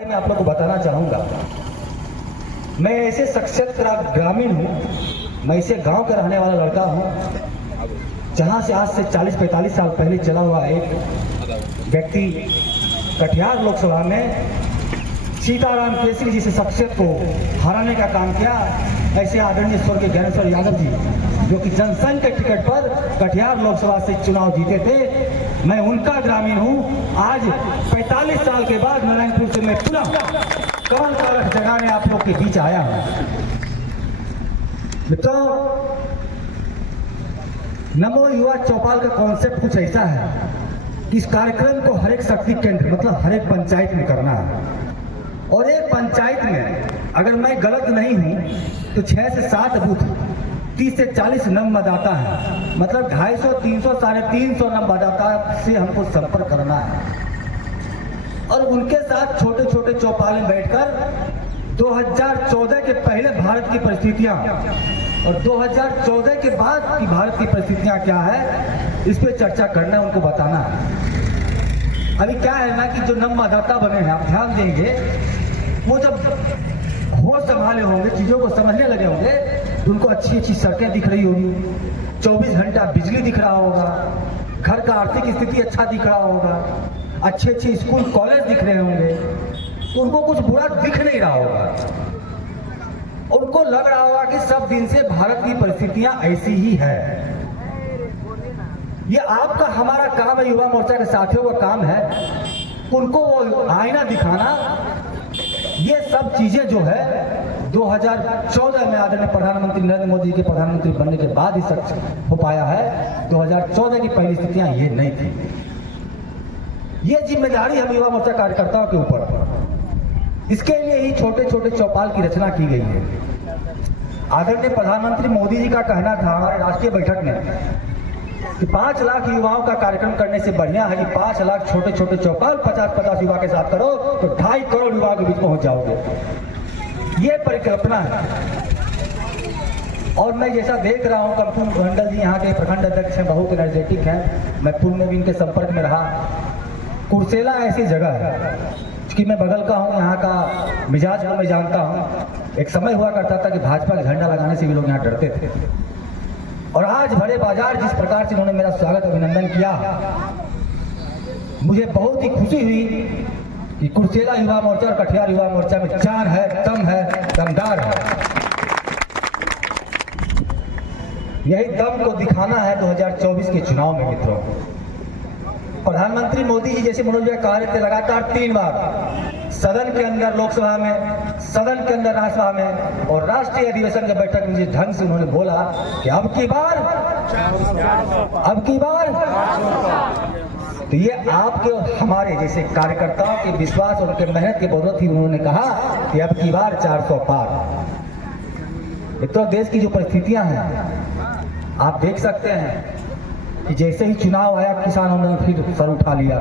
मैं आप लोग को बताना चाहूँगा, मैं ऐसे शख्सियत का ग्रामीण हूँ, मैं ऐसे गांव का रहने वाला लड़का हूँ जहाँ से आज से 40-45 साल पहले चला हुआ एक व्यक्ति कटिहार लोकसभा में सीताराम केसरी जी से शख्सियत को हराने का काम किया। ऐसे आदरणीय स्वर्गीय ज्ञानेश्वर यादव जी जो कि जनसंघ के टिकट पर कटिहार लोकसभा से चुनाव जीते थे, मैं उनका ग्रामीण हूँ। आज 45 साल के बाद नारायणपुर से मैं पुनः कमल का रथ जगाने आप लोग के बीच आया हूँ। मित्रों, नमो युवा चौपाल का कॉन्सेप्ट कुछ ऐसा है कि इस कार्यक्रम को हर एक शक्ति केंद्र मतलब हर एक पंचायत में करना है, और एक पंचायत में अगर मैं गलत नहीं हूं तो 6 से 7 बूथ 30 से 40 नव मतदाता है, मतलब 250, 300, 350 नव मतदाता से हमको संपर्क करना है और उनके साथ छोटे छोटे चौपाल में बैठकर 2014 के पहले भारत की परिस्थितियां और 2014 के बाद की भारत की परिस्थितियां क्या है, इस पर चर्चा करना है, उनको बताना है। अभी क्या है ना कि जो नव मतदाता बने हैं, आप ध्यान देंगे, वो जब होश संभाले होंगे, चीजों को समझने लगे होंगे, तो उनको अच्छी अच्छी सड़कें दिख रही होगी, 24 घंटा बिजली दिख रहा होगा, घर का आर्थिक स्थिति अच्छा दिख रहा होगा, अच्छे अच्छे स्कूल कॉलेज दिख रहे होंगे, तो उनको कुछ बुरा दिख नहीं रहा होगा। उनको लग रहा होगा कि सब दिन से भारत की परिस्थितियां ऐसी ही है। ये आपका हमारा काम है, युवा मोर्चा के साथियों का काम है उनको वो आईना दिखाना। ये सब चीजें जो है 2014 में आदरणीय प्रधानमंत्री नरेंद्र मोदी के प्रधानमंत्री बनने के बाद ही सच हो पाया है। 2014 की पहली स्थितियां ये नहीं थी। ये जिम्मेदारी हम युवा मोर्चा कार्यकर्ताओं के ऊपर, इसके लिए ही छोटे छोटे चौपाल की रचना की गई है। आदरणीय प्रधानमंत्री मोदी जी का कहना था हमारे राष्ट्रीय बैठक में कि 5 लाख युवाओं का कार्यक्रम करने से बढ़िया है कि 5 लाख छोटे छोटे चौपाल 50-50 युवा के साथ करो तो 2.5 करोड़ युवाओं के बीच पहुंच जाओगे। ये परिकल्पना है। और मैं जैसा देख रहा हूं, कंपू मंडल जी यहाँ के प्रखंड अध्यक्ष हैं, बहुत एनर्जेटिक हैं, मैं पूर्व में भी इनके संपर्क में रहा। कुर्सेला ऐसी जगह है कि मैं बगल का हूँ, यहाँ का मिजाज को मैं जानता हूँ। एक समय हुआ करता था कि भाजपा का झंडा लगाने से भी लोग यहाँ डरते थे, और आज बड़े बाजार जिस प्रकार से उन्होंने मेरा स्वागत अभिनंदन किया, मुझे बहुत ही खुशी हुई कि कुर्सेला युवा मोर्चा और कटिहार युवा मोर्चा में जान है, दम है, दमदार है। यही दम को दिखाना है 2024 के चुनाव में। मित्रों, प्रधानमंत्री मोदी जी जैसे मनोज भाई कह रहे थे, लगातार 3 बार सदन के अंदर लोकसभा में, सदन के अंदर राज्यसभा में और राष्ट्रीय अधिवेशन के बैठक में जिस ढंग से उन्होंने बोला कि अब की बार, तो ये आपके और हमारे जैसे कार्यकर्ताओं के विश्वास और उनके मेहनत के बदौलत ही उन्होंने कहा कि अब की बार 400 पार। मित्रों, देश की जो परिस्थितियां हैं आप देख सकते हैं कि जैसे ही चुनाव आया किसानों ने फिर सर उठा लिया,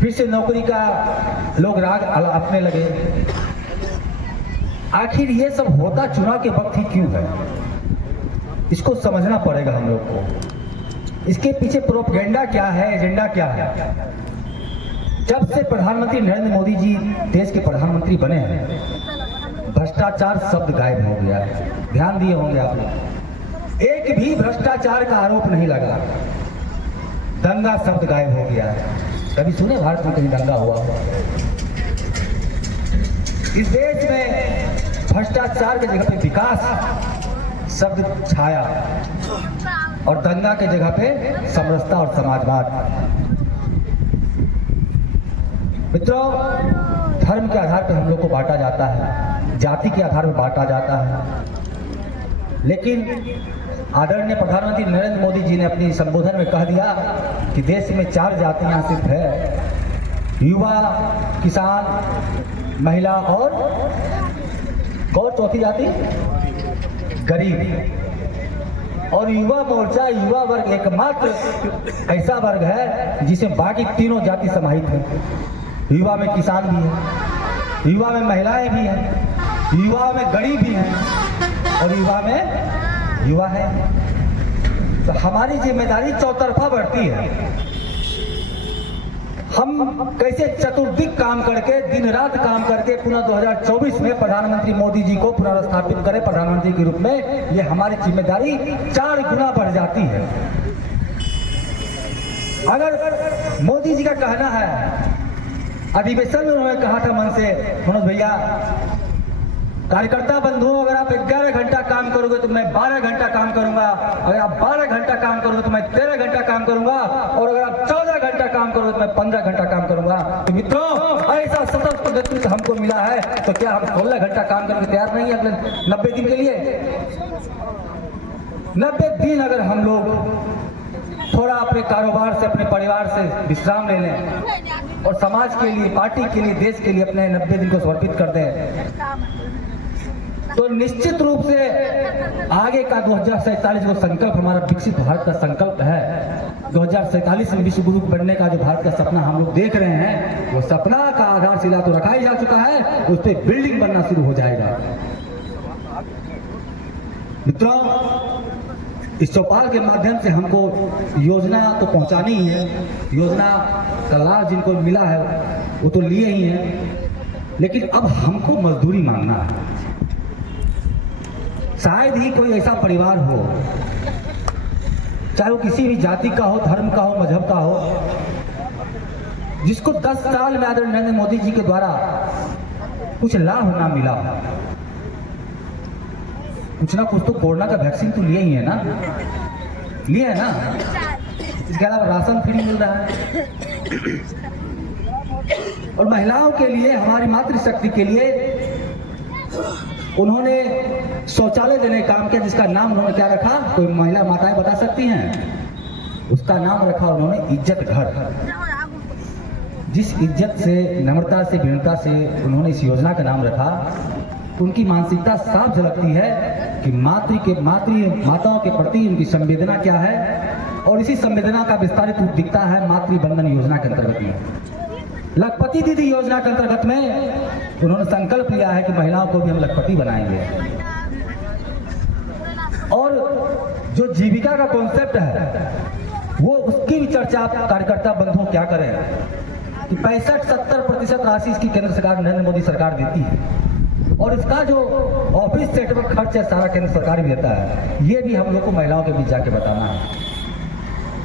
फिर से नौकरी का लोग राग अपने लगे। आखिर ये सब होता चुनाव के वक्त ही क्यों है, इसको समझना पड़ेगा हम लोग को। इसके पीछे प्रोपेगेंडा क्या है, एजेंडा क्या है। जब से प्रधानमंत्री नरेंद्र मोदी जी देश के प्रधानमंत्री बने हैं, भ्रष्टाचार शब्द गायब हो गया है। ध्यान दिए होंगे आप लोग, एक भी भ्रष्टाचार का आरोप नहीं लगा। दंगा शब्द गायब हो गया है। कभी सुने भारत में कहीं दंगा हुआ? इस देश में भ्रष्टाचार के जगह पे विकास शब्द छाया और दंगा के जगह पे समरसता और समाजवाद। मित्रों, धर्म के आधार पर हम लोग को बांटा जाता है, जाति के आधार पर बांटा जाता है, लेकिन आदरणीय प्रधानमंत्री नरेंद्र मोदी जी ने अपनी संबोधन में कह दिया कि देश में 4 जातियां सिर्फ है, युवा, किसान, महिला और चौथी जाति गरीब। और युवा मोर्चा, युवा वर्ग एकमात्र ऐसा वर्ग है जिसमें बाकी तीनों जाति समाहित है। युवा में किसान भी है, युवा में महिलाएं भी हैं, युवा में गरीब भी हैं और युवा में युवा है। तो हमारी जिम्मेदारी चौतरफा बढ़ती है। हम कैसे चतुर्दिक काम करके, दिन रात काम करके पुनः 2024 में प्रधानमंत्री मोदी जी को पुनर्स्थापित करें प्रधानमंत्री के रूप में, ये हमारी जिम्मेदारी 4 गुना बढ़ जाती है। अगर मोदी जी का कहना है, अधिवेशन में उन्होंने कहा था मन से, मनोज भैया कार्यकर्ता बंधुओं, अगर आप 11 घंटा काम करोगे तो मैं 12 घंटा काम करूंगा, अगर आप 12 घंटा काम करोगे तो मैं 13 घंटा काम करूंगा, और अगर आप 14 घंटा काम करोगे तो मैं 15 घंटा काम करूंगा। तो मित्रों, ऐसा सशक्त नेतृत्व हमको मिला है, तो क्या हम 16 घंटा काम करने को तैयार नहीं है अगले 90 दिन के लिए? 90 दिन अगर हम लोग थोड़ा अपने कारोबार से, अपने परिवार से विश्राम ले लें और समाज के लिए, पार्टी के लिए, देश के लिए अपने 90 दिन को समर्पित कर दें, तो निश्चित रूप से आगे का 2047 जो संकल्प हमारा विकसित भारत का संकल्प है, 2047 में विश्व गुरु बनने का जो भारत का सपना हम लोग देख रहे हैं, वो सपना का आधारशिला तो रखा ही जा चुका है, उस पर बिल्डिंग बनना शुरू हो जाएगा। मित्रों, इस चौपाल के माध्यम से हमको योजना तो पहुंचानी ही है, योजना का लाभ जिनको मिला है वो तो लिए ही है, लेकिन अब हमको मजदूरी मांगना है। शायद ही कोई ऐसा परिवार हो, चाहे वो किसी भी जाति का हो, धर्म का हो, मजहब का हो, जिसको 10 साल में आदरणीय नरेंद्र मोदी जी के द्वारा कुछ लाभ ना मिला। कुछ ना कुछ तो कोरोना का वैक्सीन तो लिए ही है ना, लिए है ना, इसके अलावा राशन फ्री मिल रहा है, और महिलाओं के लिए, हमारी मातृशक्ति के लिए उन्होंने शौचालय देने का काम किया, जिसका नाम उन्होंने क्या रखा, कोई महिला माताएं बता सकती हैं? उसका नाम रखा उन्होंने इज्जत घर। जिस इज्जत से, नम्रता से, विनम्रता से उन्होंने इस योजना का नाम रखा, उनकी मानसिकता साफ झलकती है कि माताओं के प्रति उनकी संवेदना क्या है, और इसी संवेदना का विस्तारित रूप दिखता है मातृबंधन योजना के अंतर्गत में। लखपति दीदी योजना के अंतर्गत में उन्होंने संकल्प लिया है कि महिलाओं को भी हम लखपति बनाएंगे, और जो जीविका का कॉन्सेप्ट है वो, उसकी भी चर्चा कार्यकर्ता बंधुओं क्या करें कि 65-70% राशि इसकी केंद्र सरकार, नरेंद्र मोदी सरकार देती है, और इसका जो ऑफिस सेटअप खर्च है सारा केंद्र सरकार भी देता है। ये भी हम लोग को महिलाओं के बीच जाके बताना है।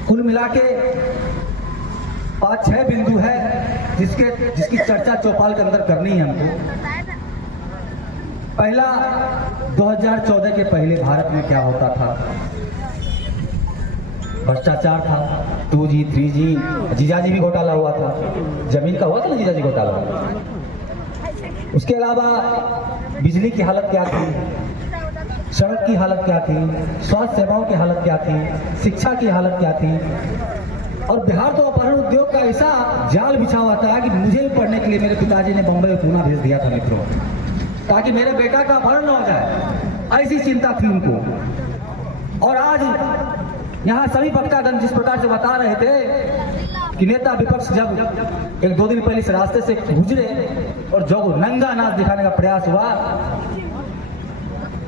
कुल मिला के 5-6 बिंदु है जिसकी चर्चा चौपाल के अंदर करनी है हमको। पहला, 2014 के पहले भारत में क्या होता था? भ्रष्टाचार था, 2G 3G, जीजाजी भी घोटाला हुआ था, जमीन का हुआ था ना जीजाजी घोटाला। उसके अलावा बिजली की हालत क्या थी, सड़क की हालत क्या थी, स्वास्थ्य सेवाओं की हालत क्या थी, शिक्षा की हालत क्या थी। और बिहार तो अपहरण उद्योग का ऐसा जाल बिछा हुआ था कि मुझे भी पढ़ने के लिए मेरे पिताजी ने बम्बई में पूना भेज दिया था मित्रों, ताकि मेरे बेटा का अपहरण न हो जाए, ऐसी चिंता थी उनको। और आज यहाँ सभी भक्तागण जिस प्रकार से बता रहे थे कि नेता विपक्ष जब 1-2 दिन पहले इस रास्ते से गुजरे और जो नंगा नाच दिखाने का प्रयास हुआ,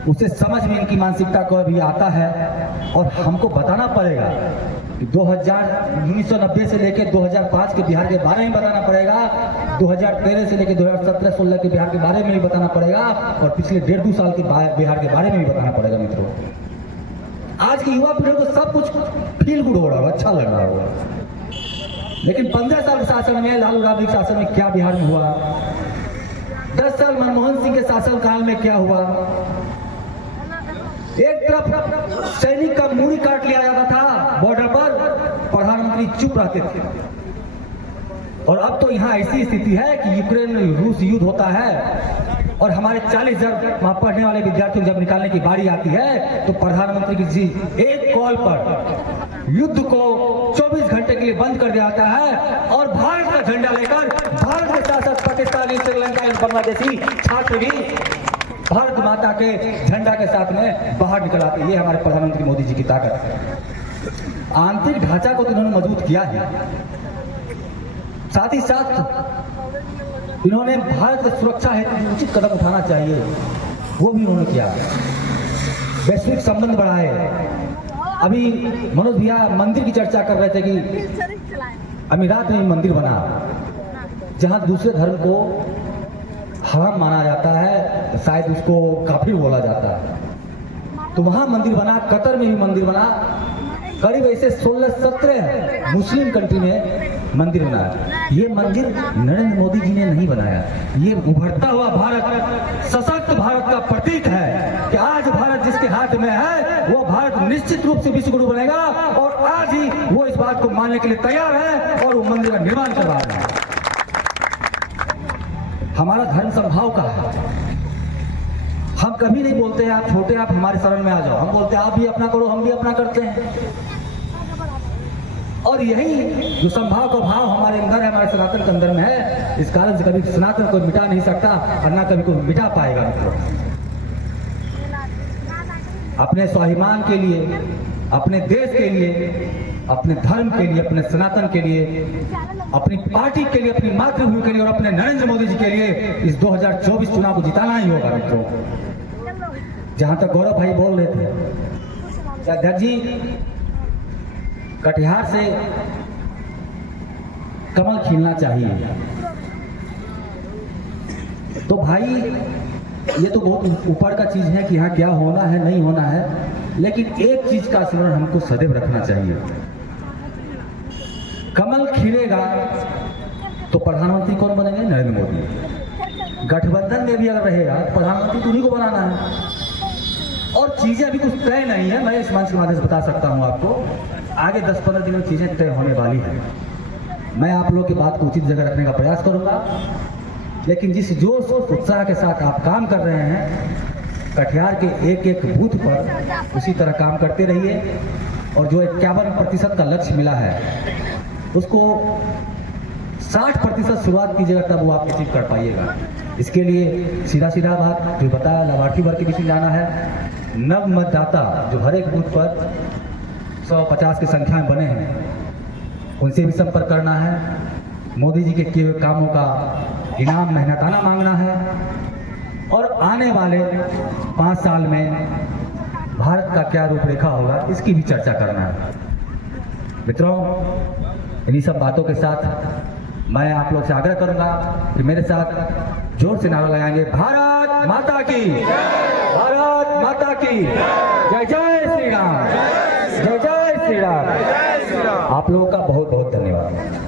उसे समझ में इनकी मानसिकता को अभी आता है, और हमको बताना पड़ेगा कि 1990 से लेकर 2005 के बिहार के बारे में बताना पड़ेगा, 2013 से लेकर 2017-16 के बिहार के बारे में भी बताना पड़ेगा, और पिछले 1.5-2 साल के बिहार के बारे में भी बताना पड़ेगा। मित्रों, आज की युवा पीढ़ी को सब कुछ फील गुड हो रहा होगा, अच्छा लग रहा होगा, लेकिन 15 साल के शासन में, लालू राबड़ी के शासन में क्या बिहार में हुआ, 10 साल मनमोहन सिंह के शासन काल में क्या हुआ? एक तरफ सैनिक का मूड़ी काट लिया जाता था बॉर्डर पर, प्रधानमंत्री चुप रहते थे, और अब तो यहाँ ऐसी स्थिति है कि यूक्रेन रूस युद्ध होता है, और हमारे 40,000 वहां पढ़ने वाले विद्यार्थियों जब निकालने की बारी आती है, तो प्रधानमंत्री की जी एक कॉल पर युद्ध को 24 घंटे के लिए बंद कर दिया जाता है, और भारत का झंडा लेकर भारत के साथ साथ पाकिस्तानी, श्रीलंका, बांग्लादेशी छात्र भी भारत माता के झंडा के साथ में बाहर निकल आते। ये हमारे प्रधानमंत्री मोदी जी की ताकत है। आंतरिक ढांचा को तो इन्होंने मजबूत किया है, साथ ही साथ इन्होंने भारत की सुरक्षा हेतु उचित कदम उठाना चाहिए, वो भी उन्होंने किया। वैश्विक संबंध बढ़ाए। अभी मनोज भैया मंदिर की चर्चा कर रहे थे कि अमीरात में मंदिर बना जहां दूसरे धर्म को हराम माना जाता है, शायद उसको काफिर बोला जाता है, तो वहां मंदिर बना। कतर में भी मंदिर बना। करीब ऐसे 16-17 मुस्लिम कंट्री में मंदिर बना। ये मंदिर नरेंद्र मोदी जी ने नहीं बनाया। ये उभरता हुआ भारत, सशक्त भारत का प्रतीक है कि आज भारत जिसके हाथ में है वो भारत निश्चित रूप से विश्व गुरु बनेगा, और आज ही वो इस बात को मानने के लिए तैयार है और वो मंदिर का निर्माण करवा रहे हैं। हमारा धर्म समभाव का है। हम कभी नहीं बोलते हैं आप छोटे, आप हमारे शरण में आ जाओ। हम बोलते हैं आप भी अपना करो, हम भी अपना करते हैं। और यही जो संभाव का भाव हमारे अंदर है, हमारे सनातन के अंदर में है, इस कारण से कभी सनातन को मिटा नहीं सकता और ना कभी कोई मिटा पाएगा। अपने स्वाभिमान के लिए, अपने देश के लिए, अपने धर्म के लिए, अपने सनातन के लिए, अपनी पार्टी के लिए, अपनी मातृभूमि के लिए और अपने नरेंद्र मोदी जी के लिए इस 2024 चुनाव को जिताना ही होगा मित्रों। जहां तक गौरव भाई बोल रहे थे, अध्यक्ष जी कटिहार से कमल खिलना चाहिए, तो भाई ये तो बहुत ऊपर का चीज है कि यहाँ क्या होना है नहीं होना है, लेकिन एक चीज का स्मरण हमको सदैव रखना चाहिए। कमल खिलेगा तो प्रधानमंत्री कौन बनेंगे? नरेंद्र मोदी। गठबंधन में भी अगर रहेगा प्रधानमंत्री तो उन्हीं को बनाना है। और चीजें अभी कुछ तय नहीं है, मैं इस मंच के माध्यम से बता सकता हूं आपको, आगे 10-15 दिन में चीजें तय होने वाली है। मैं आप लोग की बात को उचित जगह रखने का प्रयास करूंगा, लेकिन जिस जोश और उत्साह के साथ आप काम कर रहे हैं कटिहार के एक एक बूथ पर, उसी तरह काम करते रहिए। और जो 51% का लक्ष्य मिला है उसको 60% शुरुआत कीजिएगा, तब वो आप अचीव कर पाइएगा। इसके लिए सीधा सीधा बात जो बताया, लाभार्थी वर्ग के बीच में जाना है। नव मतदाता जो हर एक बूथ पर 150 की संख्या में बने हैं, उनसे भी संपर्क करना है। मोदी जी के किए हुए कामों का इनाम मेहनताना मांगना है, और आने वाले 5 साल में भारत का क्या रूपरेखा होगा इसकी भी चर्चा करना है। मित्रों, इन्हीं सब बातों के साथ मैं आप लोग से आग्रह करूंगा कि मेरे साथ जोर से नारा लगाएंगे, भारत माता की, भारत माता की जय, जय श्री राम, जय जय श्री राम। आप लोगों का बहुत बहुत धन्यवाद।